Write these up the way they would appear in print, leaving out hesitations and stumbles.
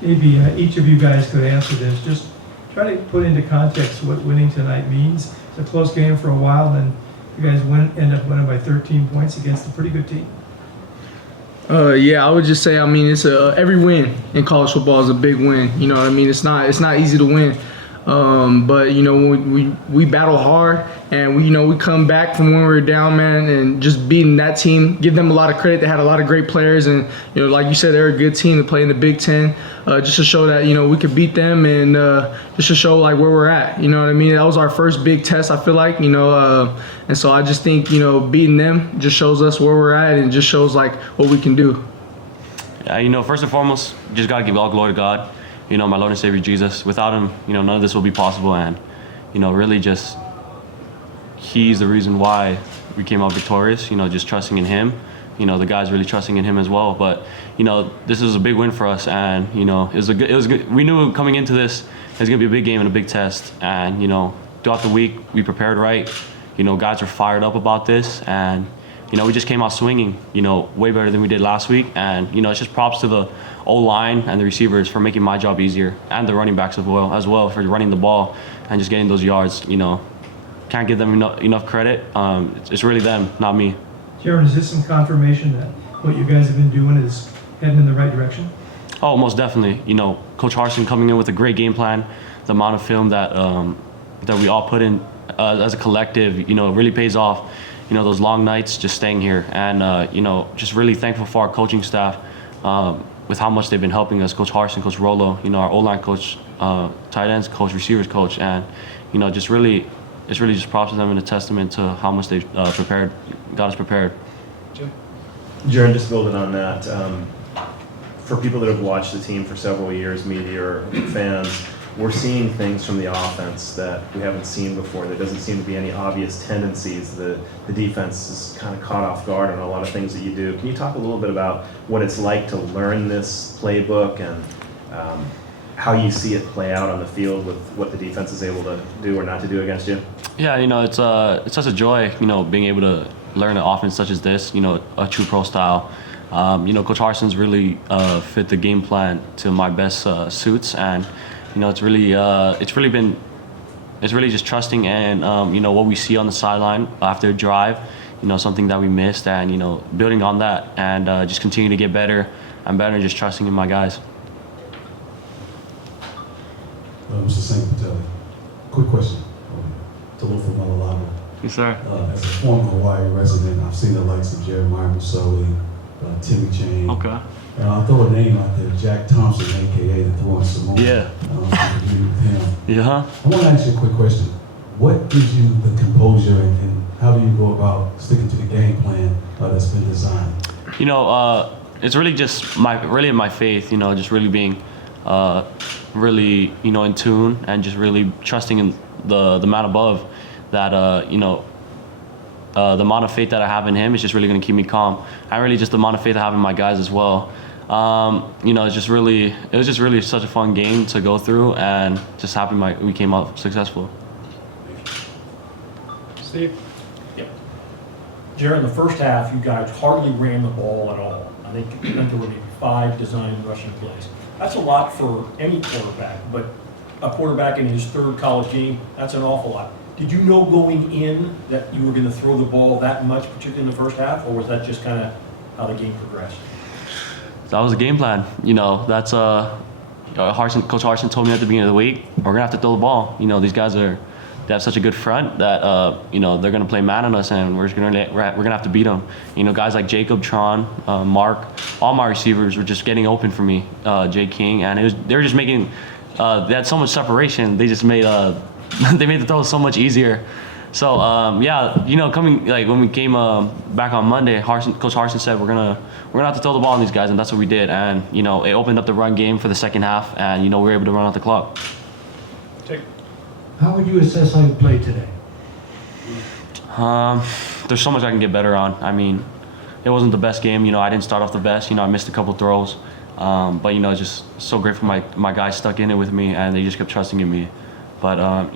maybe each of you guys could answer this. Just try to put into context what winning tonight means. It's a close game for a while, and you guys end up winning by 13 points against a pretty good team. Yeah, I would just say, I mean, it's every win in college football is a big win. You know what I mean? It's not easy to win. But you know, we battle hard, and we come back from when we were down, man, and just beating that team, give them a lot of credit. They had a lot of great players, and like you said, they're a good team to play in the Big Ten, just to show that we could beat them, and just to show like where we're at. You know what I mean? That was our first big test, I feel like, and so I just think beating them just shows us where we're at, and just shows like what we can do. Yeah, first and foremost, just gotta give all glory to God. My Lord and Savior Jesus. Without him, none of this will be possible, and really just he's the reason why we came out victorious. Just trusting in him. The guys really trusting in him as well. But this is a big win for us, and it was good. We knew coming into this it was gonna be a big game and a big test, and throughout the week we prepared right. Guys were fired up about this, and we just came out swinging, way better than we did last week. And, it's just props to the O-line and the receivers for making my job easier, and the running backs as well for running the ball and just getting those yards. Can't give them enough credit. It's really them, not me. Jaron, is this some confirmation that what you guys have been doing is heading in the right direction? Oh, most definitely. Coach Harsin coming in with a great game plan, the amount of film that we all put in as a collective, really pays off. Those long nights just staying here, and just really thankful for our coaching staff with how much they've been helping us. Coach Harsin, Coach Rollo, our O-line coach, tight ends coach, receivers coach, and it's really just props to them and a testament to how much they've got us prepared. Jim? Jaron, just building on that, for people that have watched the team for several years, media or fans, we're seeing things from the offense that we haven't seen before. There doesn't seem to be any obvious tendencies. The defense is kind of caught off guard on a lot of things that you do. Can you talk a little bit about what it's like to learn this playbook, and how you see it play out on the field with what the defense is able to do or not to do against you? Yeah, it's such a joy, being able to learn an offense such as this, a true pro style. Coach Harsin's really fit the game plan to my best suits, and it's really just trusting and what we see on the sideline after a drive, something that we missed, and building on that, and just continue to get better and better, and just trusting in my guys. Mr. Sagapolutele, quick question to look for Malalago. Yes, sir. As a former Hawaii resident, I've seen the likes of Jeremiah Musoli, Timmy Chain. Okay. I'll throw a name out there, Jack Thompson, a.k.a. the Throwing Simone. Yeah. With him. Yeah. I want to ask you a quick question. What gives you the composure, and how do you go about sticking to the game plan that's been designed? It's really just my faith, just really being really, in tune, and just really trusting in the man above, that, the amount of faith that I have in him is just really going to keep me calm. And really just the amount of faith I have in my guys as well. It was just really such a fun game to go through, and just happy we came out successful. Steve? Yep. Jaron, the first half, you guys hardly ran the ball at all. I think there were maybe 5 designed rushing plays. That's a lot for any quarterback, but a quarterback in his 3rd college game, that's an awful lot. Did you know going in that you were going to throw the ball that much, particularly in the first half, or was that just kind of how the game progressed? That was a game plan. That's Coach Harsin told me at the beginning of the week, we're gonna have to throw the ball. These guys they have such a good front that they're gonna play man on us, and we're gonna have to beat them. Guys like Jacob, Tron, Mark, all my receivers were just getting open for me. Jay King, and they were just making. They had so much separation. They just made they made the throw so much easier. So coming when we came back on Monday, Coach Harsin said we're gonna have to throw the ball on these guys, and that's what we did. And it opened up the run game for the second half, and we were able to run out the clock. How would you assess how you played today? There's so much I can get better on. I mean, it wasn't the best game. I didn't start off the best. I missed a couple throws, but just so grateful my guys stuck in it with me, and they just kept trusting in me. But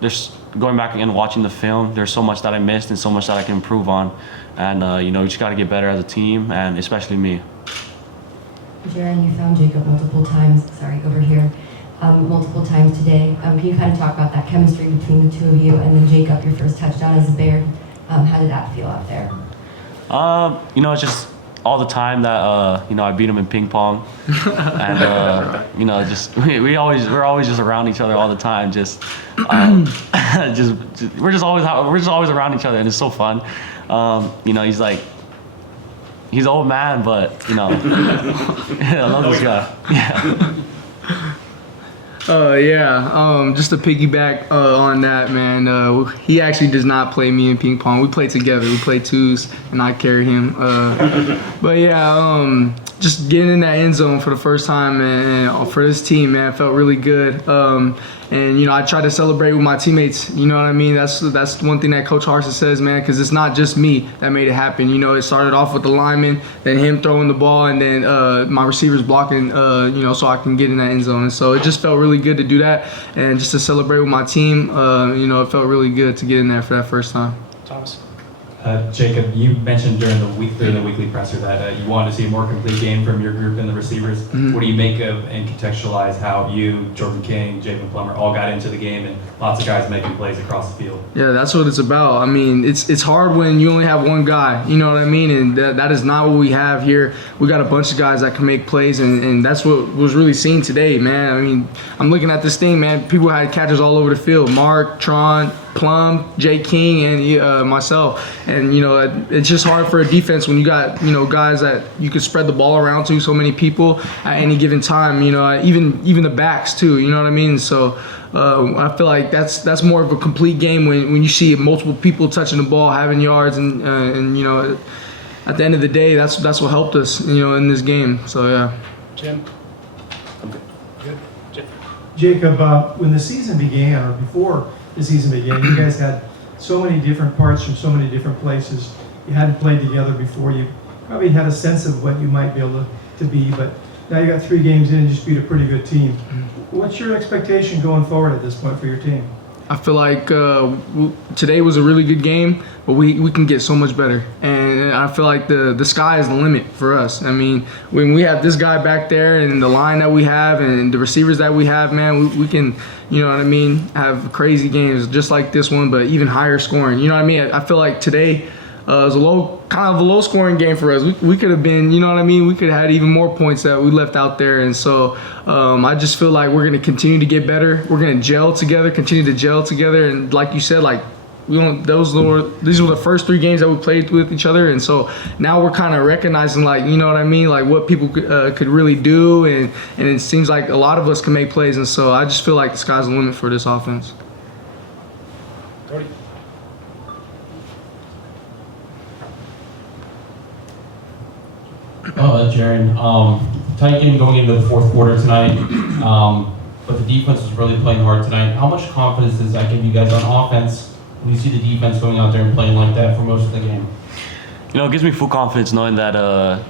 there's going back and watching the film, there's so much that I missed and so much that I can improve on, and we just got to get better as a team, and especially me. Jaron, you found Jacob multiple times, multiple times today. Can you kind of talk about that chemistry between the two of you, and then Jacob, your first touchdown as a Bear? How did that feel out there? It's just all the time that I beat him in ping pong, and just we're always just around each other all the time. We're just always around each other, and it's so fun. He's an old man, but I love this guy. Yeah. Just to piggyback on that, man. He actually does not play me in ping pong. We play together. We play twos, and I carry him. But yeah, just getting in that end zone for the first time, and for this team, man, felt really good. And I try to celebrate with my teammates. You know what I mean? That's one thing that Coach Harsin says, man, because it's not just me that made it happen. It started off with the lineman, then him throwing the ball, and then my receivers blocking. So I can get in that end zone. And so it just felt really good to do that, and just to celebrate with my team. It felt really good to get in there for that first time. Thomas. Jacob, you mentioned during the weekly presser that you wanted to see a more complete game from your group and the receivers. Mm-hmm. What do you make of and contextualize how you, Jordan King, Javen Plummer all got into the game and lots of guys making plays across the field? Yeah, that's what it's about. I mean, it's hard when you only have one guy, you know what I mean? And that is not what we have here. We got a bunch of guys that can make plays, and that's what was really seen today, man. I mean, I'm looking at this thing, man. People had catches all over the field. Mark, Tron, Plum, Jay King, and myself. And it's just hard for a defense when you got guys that you could spread the ball around to, so many people at any given time. Even the backs too. You know what I mean? So I feel like that's more of a complete game when you see multiple people touching the ball, having yards, and at the end of the day, that's what helped us in this game. So yeah. Jim. Good. Jacob, when the season began, or before the season began, you guys had so many different parts from so many different places. You hadn't played together before. You probably had a sense of what you might be able to be, but now you got 3 games in and just beat a pretty good team. What's your expectation going forward at this point for your team? I feel like today was a really good game, but we can get so much better. And I feel like the sky is the limit for us. I mean, when we have this guy back there and the line that we have and the receivers that we have, man, we can, have crazy games just like this one, but even higher scoring. You know what I mean? I feel like today was kind of a low scoring game for us. We could have been, we could have had even more points that we left out there. And so I just feel like we're going to continue to get better. We're going to continue to gel together. And like you said, like these were the first 3 games that we played with each other. And so now we're kind of recognizing, like, like what people could really do. And it seems like a lot of us can make plays. And so I just feel like the sky's the limit for this offense. Cody. Jaron, tight game going into the fourth quarter tonight, but the defense was really playing hard tonight. How much confidence does that give you guys on offense when you see the defense going out there and playing like that for most of the game? It gives me full confidence knowing that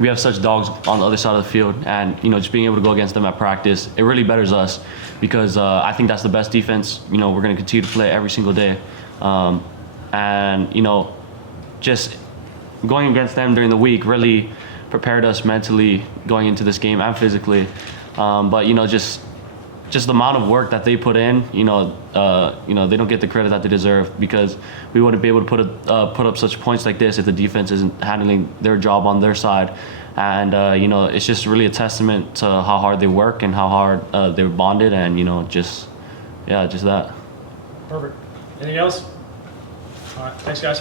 we have such dogs on the other side of the field, and just being able to go against them at practice, it really betters us because I think that's the best defense. We're going to continue to play every single day, and just going against them during the week really prepared us mentally going into this game and physically. But just the amount of work that they put in, they don't get the credit that they deserve because we wouldn't be able to put up such points like this if the defense isn't handling their job on their side. And it's just really a testament to how hard they work and how hard they're bonded, and just that. Perfect. Anything else? All right. Thanks, guys.